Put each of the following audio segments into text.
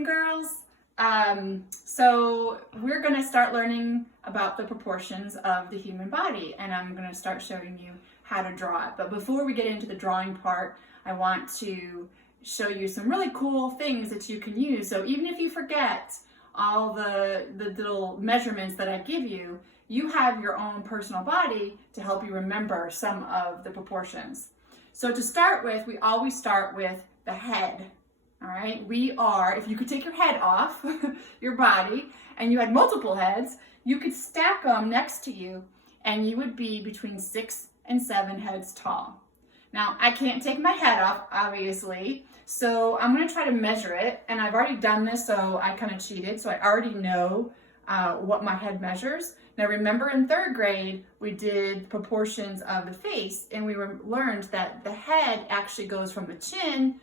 and girls. So we're going to start learning about the proportions of the human body, and I'm going to start showing you how to draw it. But before we get into the drawing part, I want to show you some really cool things that you can use. So even if you forget all the little measurements that I give you, you have your own personal body to help you remember some of the proportions. So to start with, we always start with the head. All right, if you could take your head off your body and you had multiple heads, you could stack them next to you and you would be between 6 and 7 heads tall. Now, I can't take my head off, obviously, so I'm going to try to measure it, and I've already done this, so I kind of cheated, so I already know what my head measures. Now, remember in 3rd grade, we did proportions of the face, and we learned that the head actually goes from the chin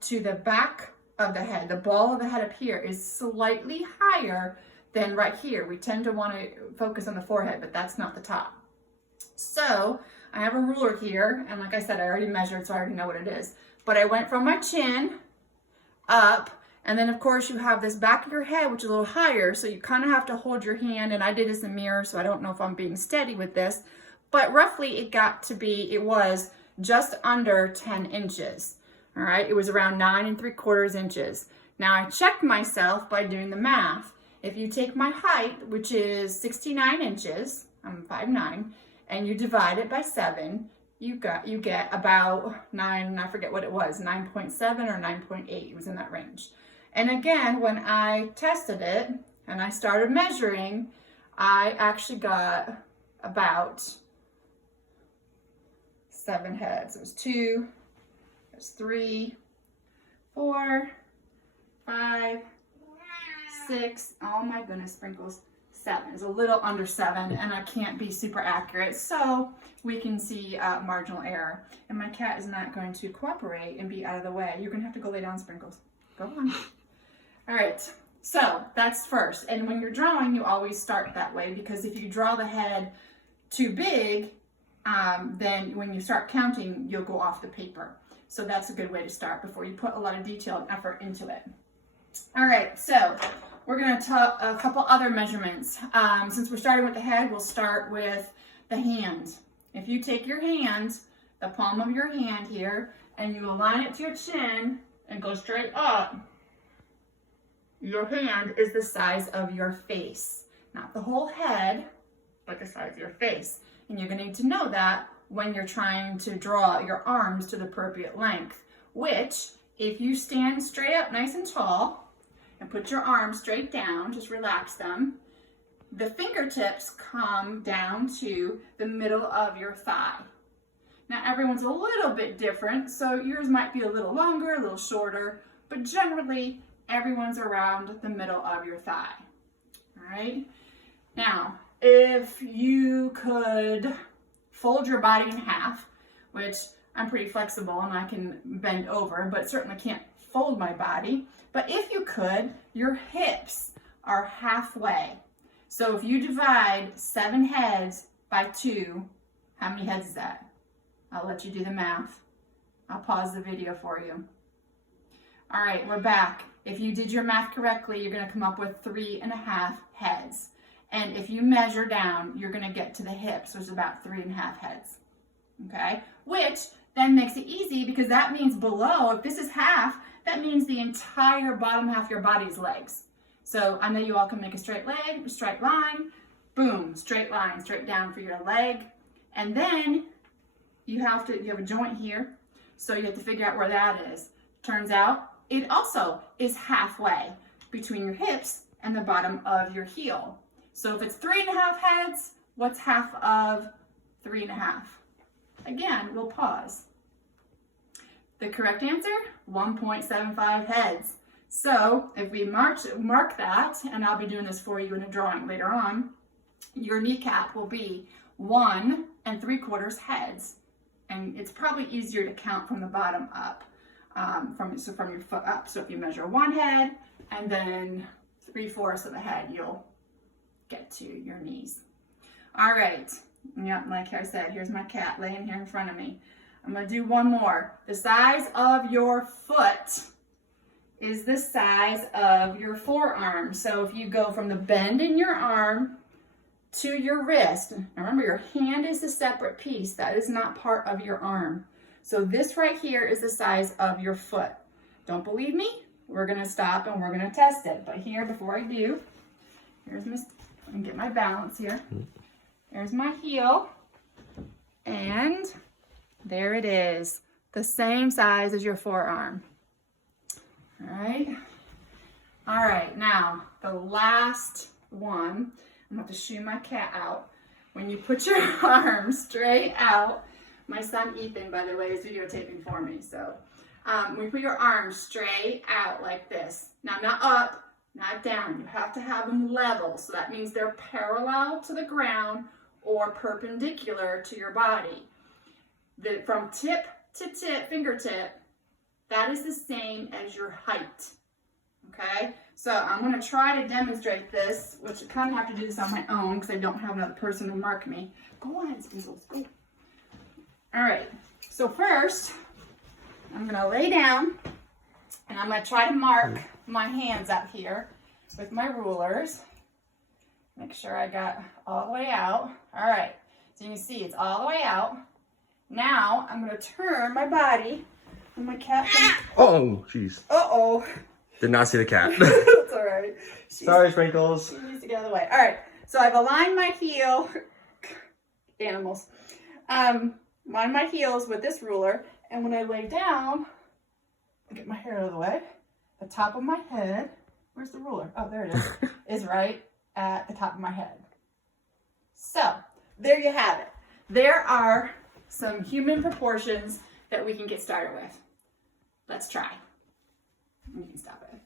to the back of the head. The ball of the head up here is slightly higher than right here. We tend to want to focus on the forehead, but that's not the top. So I have a ruler here, and like I said, I already measured, so I already know what it is. But I went from my chin up, and then of course you have this back of your head, which is a little higher, so you kind of have to hold your hand, and I did this in the mirror, so I don't know if I'm being steady with this, but roughly it was just under 10 inches. All right, it was around 9 3/4 inches. Now I checked myself by doing the math. If you take my height, which is 69 inches, I'm 5'9", and you divide it by 7, you get about 9, I forget what it was, 9.7 or 9.8, it was in that range. And again, when I tested it and I started measuring, I actually got about 7 heads. It was 2, there's 3, 4, 5, 6, oh my goodness, sprinkles, 7. It's a little under 7, and I can't be super accurate, so we can see marginal error. And my cat is not going to cooperate and be out of the way. You're gonna have to go lay down, Sprinkles. Go on. All right, so that's first. And when you're drawing, you always start that way, because if you draw the head too big, then when you start counting, you'll go off the paper. So that's a good way to start before you put a lot of detail and effort into it. All right, so we're going to talk a couple other measurements. Since we're starting with the head, we'll start with the hand. If you take your hand, the palm of your hand here, and you align it to your chin and go straight up, your hand is the size of your face. Not the whole head, but the size of your face. And you're going to need to know that when you're trying to draw your arms to the appropriate length, which, if you stand straight up nice and tall and put your arms straight down, just relax them, the fingertips come down to the middle of your thigh. Now everyone's a little bit different, so yours might be a little longer, a little shorter, but generally everyone's around the middle of your thigh. All right? Now, if you could fold your body in half, which I'm pretty flexible and I can bend over, but certainly can't fold my body. But if you could, your hips are halfway. So if you divide 7 heads by 2, how many heads is that? I'll let you do the math. I'll pause the video for you. All right, we're back. If you did your math correctly, you're going to come up with 3.5 heads. And if you measure down, you're going to get to the hips, which is about 3.5 heads. Okay? Which then makes it easy, because that means below, if this is half, that means the entire bottom half of your body's legs. So I know you all can make a straight leg, a straight line, boom, straight line, straight down for your leg. And then you have a joint here, so you have to figure out where that is. Turns out it also is halfway between your hips and the bottom of your heel. So if it's 3.5 heads, what's half of 3.5? Again, we'll pause. The correct answer, 1.75 heads. So if we mark that, and I'll be doing this for you in a drawing later on, your kneecap will be 1 3/4 heads. And it's probably easier to count from the bottom up, from your foot up. So if you measure 1 head and then 3/4 of the head, you'll get to your knees. All right. Yep, like I said, here's my cat laying here in front of me. I'm going to do one more. The size of your foot is the size of your forearm. So if you go from the bend in your arm to your wrist, remember your hand is a separate piece. That is not part of your arm. So this right here is the size of your foot. Don't believe me? We're gonna stop and we're gonna test it. But here, before I do, here's my, I can get my balance here. There's my heel. And there it is. The same size as your forearm. All right, now the last one, I'm about to shoo my cat out. When you put your arm straight out, my son Ethan, by the way, is videotaping for me. So when you put your arm straight out like this, now not up, not down, you have to have them level. So that means they're parallel to the ground or perpendicular to your body. From tip to tip, fingertip, that is the same as your height, okay? So I'm gonna try to demonstrate this, which I kind of have to do this on my own because I don't have another person to mark me. Go on, Squizzles, go. All right, so first, I'm gonna lay down and I'm gonna try to mark my hands out here with my rulers. Make sure I got all the way out. All right, so you can see it's all the way out. Now I'm gonna turn my body and my cat. Oh, jeez. Uh-oh. Did not see the cat. That's all right. Sorry, Sprinkles. She needs to get out of the way. All right, so I've aligned my heel, animals, aligned my heels with this ruler, and when I lay down, I get my hair out of the way, the top of my head, where's the ruler? Oh, there it is right at the top of my head. So, there you have it. There are some human proportions that we can get started with. Let's try. You can stop it.